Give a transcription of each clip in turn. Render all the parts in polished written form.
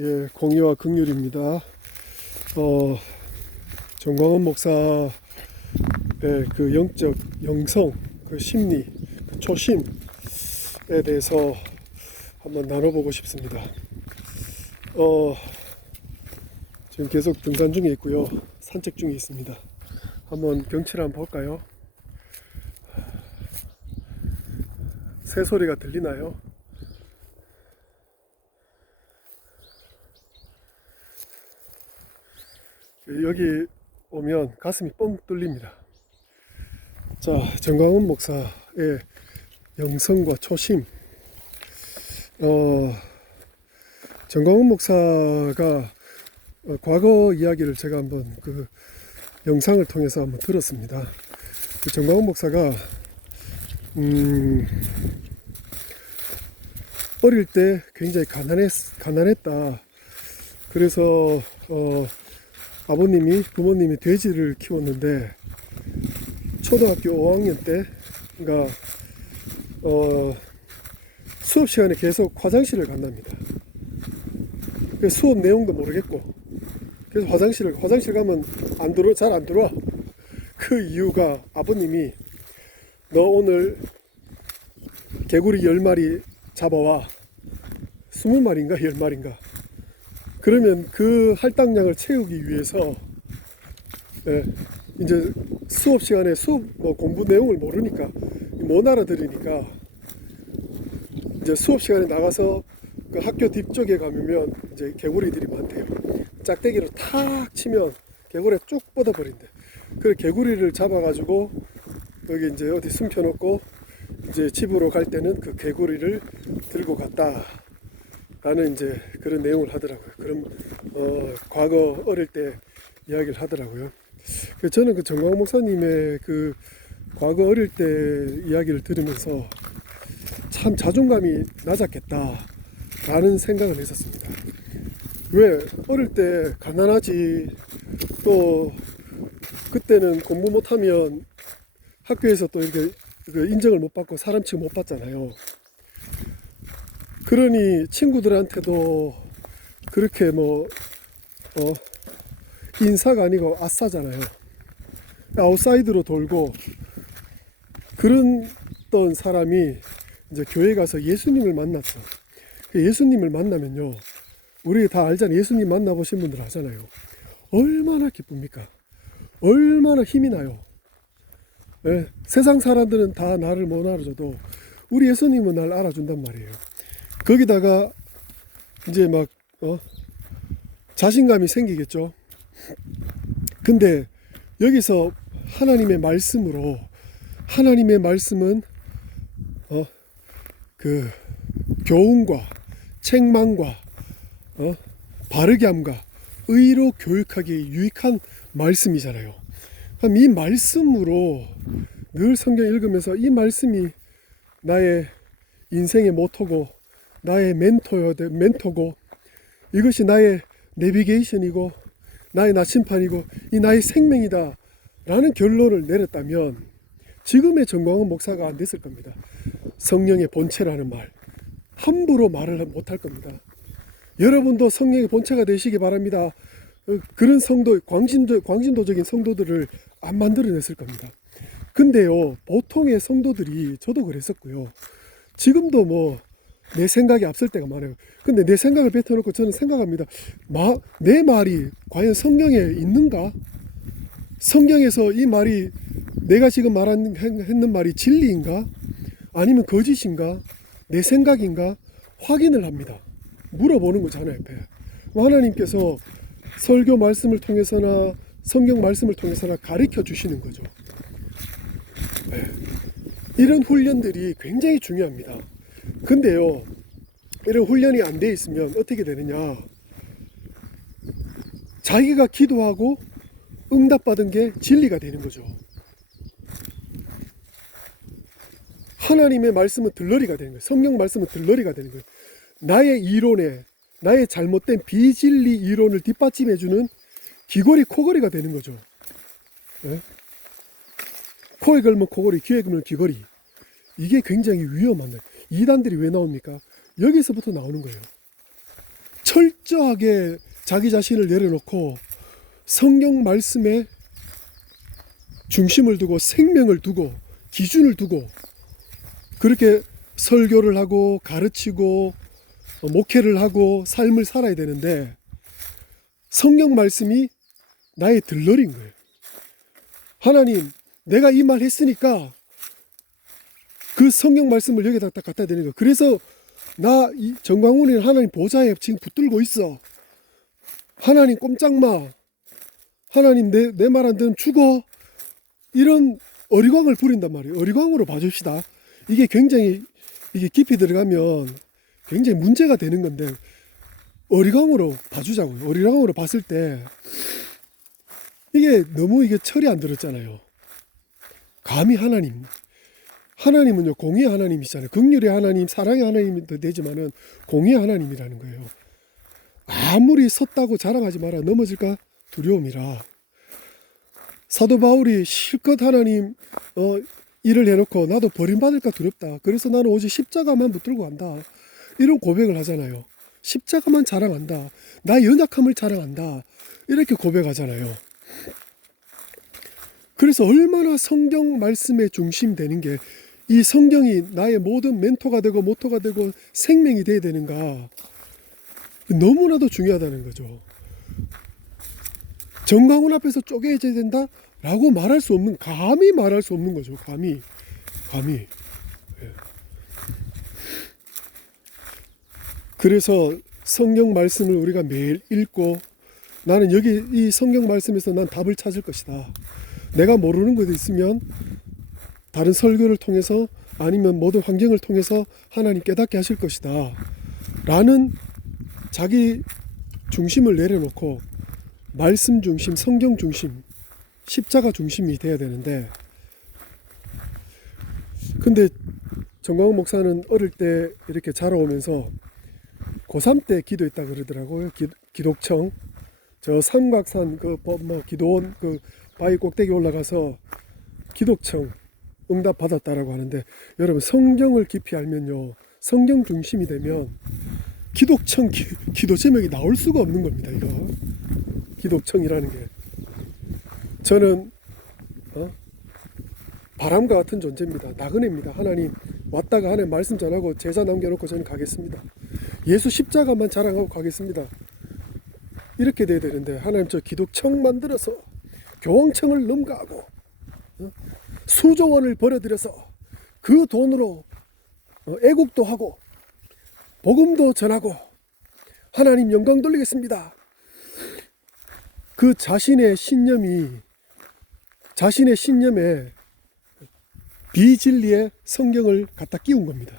예, 공의와 긍휼입니다. 정광훈 목사의 그 영적 영성, 그 심리, 그 초심에 대해서 한번 나눠보고 싶습니다. 지금 계속 등산 중에 있고요. 산책 중에 있습니다. 한번 경치를 한번 볼까요? 새 소리가 들리나요? 여기 오면 가슴이 뻥 뚫립니다. 자, 정광훈 목사의 영성과 초심. 정광훈 목사가 과거 이야기를 제가 한번 그 영상을 통해서 한번 들었습니다. 그 정광훈 목사가 어릴 때 굉장히 가난했다. 그래서 부모님이 돼지를 키웠는데 초등학교 5학년 때, 그러니까 수업 시간에 계속 화장실을 간답니다. 그래서 수업 내용도 모르겠고, 그래서 화장실 가면 잘 안 들어와. 그 이유가 아버님이 너 오늘 개구리 10마리 잡아와. 20마리인가 10마리인가. 그러면 그 할당량을 채우기 위해서 이제 수업 시간에 공부 내용을 모르니까 못 알아들으니까 이제 수업 시간에 나가서 그 학교 뒤쪽에 가면 이제 개구리들이 많대요. 짝대기로 탁 치면 개구리가 쭉 뻗어버린대. 그래 개구리를 잡아가지고 여기 이제 어디 숨겨놓고 이제 집으로 갈 때는 그 개구리를 들고 갔다. 라는 이제 그런 내용을 하더라고요. 그럼 과거 어릴 때 이야기를 하더라고요. 저는 그 정광훈 목사님의 그 과거 어릴 때 이야기를 들으면서 참 자존감이 낮았겠다 라는 생각을 했었습니다. 왜 어릴 때 가난하지, 또 그때는 공부 못하면 학교에서 또 이렇게 그 인정을 못 받고 사람 취급 못 받잖아요. 그러니 친구들한테도 그렇게 인사가 아니고 아싸잖아요. 아웃사이드로 돌고 그랬던 사람이 이제 교회 가서 예수님을 만났어. 예수님을 만나면요, 우리 다 알잖아요. 예수님 만나보신 분들 아잖아요. 얼마나 기쁩니까? 얼마나 힘이 나요. 네? 세상 사람들은 다 나를 못 알아줘도 우리 예수님은 날 알아준단 말이에요. 거기다가 이제 자신감이 생기겠죠. 근데 여기서 하나님의 말씀은 그 교훈과 책망과 바르게 함과 의로 교육하기에 유익한 말씀이잖아요. 그럼 이 말씀으로 늘 성경 읽으면서 이 말씀이 나의 인생의 모토고 나의 멘토고 이것이 나의 내비게이션이고 나의 나침판이고 이 나의 생명이다 라는 결론을 내렸다면 지금의 정광훈 목사가 안 됐을 겁니다. 성령의 본체라는 말 함부로 말을 못할 겁니다. 여러분도 성령의 본체가 되시기 바랍니다. 그런 광진도적인 성도들을 안 만들어냈을 겁니다. 근데요, 보통의 성도들이, 저도 그랬었고요, 지금도 내 생각이 앞설 때가 많아요. 근데 내 생각을 뱉어놓고 저는 생각합니다. 내 말이 과연 성경에 있는가? 성경에서 이 말이 내가 지금 했는 말이 진리인가? 아니면 거짓인가? 내 생각인가? 확인을 합니다. 물어보는 거잖아요. 하나님께서 설교 말씀을 통해서나 성경 말씀을 통해서나 가르쳐 주시는 거죠. 이런 훈련들이 굉장히 중요합니다. 근데요, 이런 훈련이 안 돼 있으면 어떻게 되느냐, 자기가 기도하고 응답받은 게 진리가 되는 거죠. 하나님의 말씀은 들러리가 되는 거예요. 성경 말씀은 들러리가 되는 거예요. 나의 이론에, 나의 잘못된 비진리 이론을 뒷받침해주는 귀걸이, 코걸이가 되는 거죠. 네? 코에 걸면 코걸이, 귀에 걸면 귀걸이. 이게 굉장히 위험한 거예요. 이단들이 왜 나옵니까? 여기서부터 나오는 거예요. 철저하게 자기 자신을 내려놓고 성경 말씀에 중심을 두고 생명을 두고 기준을 두고 그렇게 설교를 하고 가르치고 목회를 하고 삶을 살아야 되는데 성경 말씀이 나의 들러리인 거예요. 하나님, 내가 이 말 했으니까 그 성경 말씀을 여기다 갖다 대는 거예요. 그래서 나 정광훈이는 하나님 보좌에 지금 붙들고 있어. 하나님 꼼짝마. 하나님 내 말 안 들으면 죽어. 이런 어리광을 부린단 말이에요. 어리광으로 봐줍시다. 이게 굉장히 이게 깊이 들어가면 굉장히 문제가 되는 건데 어리광으로 봐주자고요. 어리광으로 봤을 때 이게 너무 이게 철이 안 들었잖아요. 감히 하나님은요 공의의 하나님이잖아요. 긍휼의 하나님, 사랑의 하나님도 되지만은 공의의 하나님이라는 거예요. 아무리 섰다고 자랑하지 마라. 넘어질까 두려움이라. 사도 바울이 실컷 하나님 일을 해놓고 나도 버림받을까 두렵다. 그래서 나는 오직 십자가만 붙들고 간다. 이런 고백을 하잖아요. 십자가만 자랑한다. 나의 연약함을 자랑한다. 이렇게 고백하잖아요. 그래서 얼마나 성경 말씀에 중심되는 게 이 성경이 나의 모든 멘토가 되고 모토가 되고 생명이 돼야 되는가. 너무나도 중요하다는 거죠. 정광훈 앞에서 쪼개져야 된다? 라고 말할 수 없는, 감히 말할 수 없는 거죠. 감히. 예. 그래서 성경 말씀을 우리가 매일 읽고 나는 여기 이 성경 말씀에서 난 답을 찾을 것이다. 내가 모르는 것이 있으면 다른 설교를 통해서 아니면 모든 환경을 통해서 하나님 깨닫게 하실 것이다. 라는 자기 중심을 내려놓고 말씀 중심, 성경 중심, 십자가 중심이 돼야 되는데 근데 정광훈 목사는 어릴 때 이렇게 자라오면서 고3 때 기도했다 그러더라고요. 기독청 저 삼각산 기도원 바위 꼭대기 올라가서 기독청 응답 받았다라고 하는데 여러분 성경을 깊이 알면요 성경 중심이 되면 기독청 기도 제목이 나올 수가 없는 겁니다. 이거 기독청이라는 게 저는 바람과 같은 존재입니다. 나그네입니다. 하나님 왔다가 하나님 말씀 전하고 제자 남겨놓고 저는 가겠습니다. 예수 십자가만 자랑하고 가겠습니다. 이렇게 돼야 되는데 하나님 저 기독청 만들어서 교황청을 넘가하고 수조 원을 벌어들여서 그 돈으로 애국도 하고 복음도 전하고 하나님 영광 돌리겠습니다. 그 자신의 신념에 비진리에 성경을 갖다 끼운 겁니다.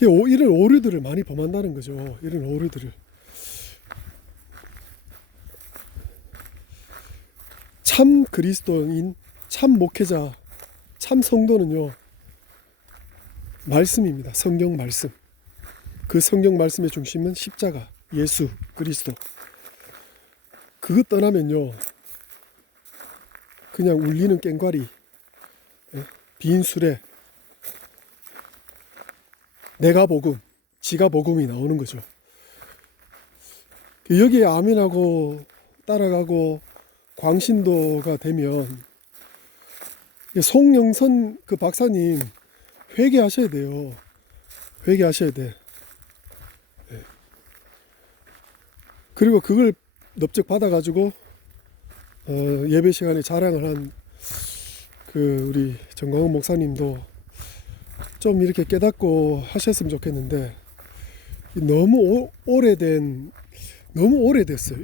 이런 오류들을 많이 범한다는 거죠. 이런 오류들을. 참 그리스도인, 참 목회자, 참 성도는요 말씀입니다. 성경 말씀. 그 성경 말씀의 중심은 십자가, 예수 그리스도. 그것 떠나면요 그냥 울리는 꽹과리, 빈 수레, 내가 복음, 지가 복음이 나오는 거죠. 여기에 아멘하고 따라가고 광신도가 되면 송영선 그 박사님 회개하셔야 돼요. 회개하셔야 돼. 그리고 그걸 넙적 받아가지고 예배 시간에 자랑을 한 그 우리 정광훈 목사님도 좀 이렇게 깨닫고 하셨으면 좋겠는데 너무 오래됐어요.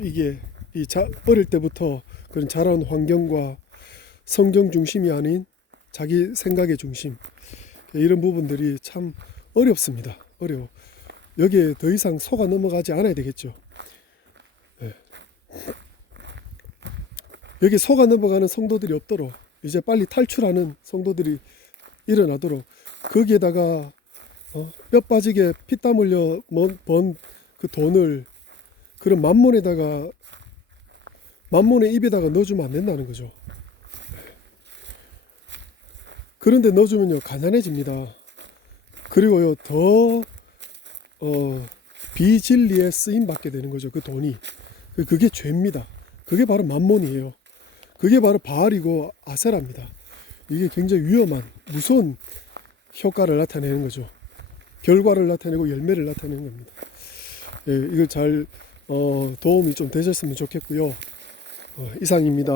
이게 어릴 때부터 그런 자라온 환경과 성경 중심이 아닌 자기 생각의 중심, 이런 부분들이 참 어렵습니다. 어려워. 여기에 더 이상 속아 넘어가지 않아야 되겠죠. 여기 속아 넘어가는 성도들이 없도록 이제 빨리 탈출하는 성도들이 일어나도록 거기에다가 뼈 빠지게 피땀 흘려 번 그 돈을 그런 만몬의 입에다가 넣어주면 안 된다는 거죠. 그런데 넣어주면요 가난해집니다. 그리고요 더 비진리에 쓰임 받게 되는 거죠. 그 돈이. 그게 죄입니다. 그게 바로 만몬이에요. 그게 바로 바알이고 아세라입니다. 이게 굉장히 위험한 무서운 효과를 나타내는 거죠. 결과를 나타내고 열매를 나타내는 겁니다. 예, 이걸 잘 도움이 좀 되셨으면 좋겠고요. 이상입니다.